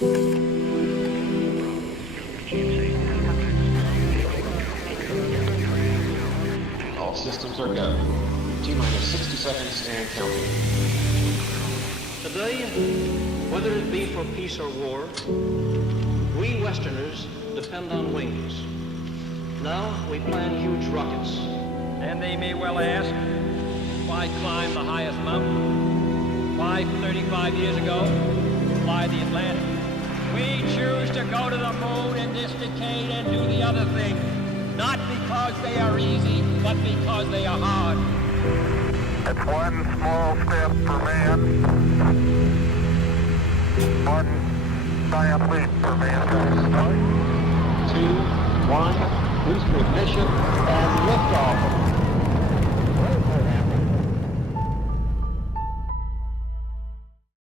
All systems are go. T-minus 60 seconds and counting. Today, whether it be for peace or war, we Westerners depend on wings. Now we plan huge rockets. And they may well ask, why climb the highest mountain? Why 35 years ago fly the Atlantic? We choose to go to the moon in this decade and do the other thing, not because they are easy, but because they are hard. It's one small step for man, one giant leap for mankind. 2, 1, booster ignition, and liftoff.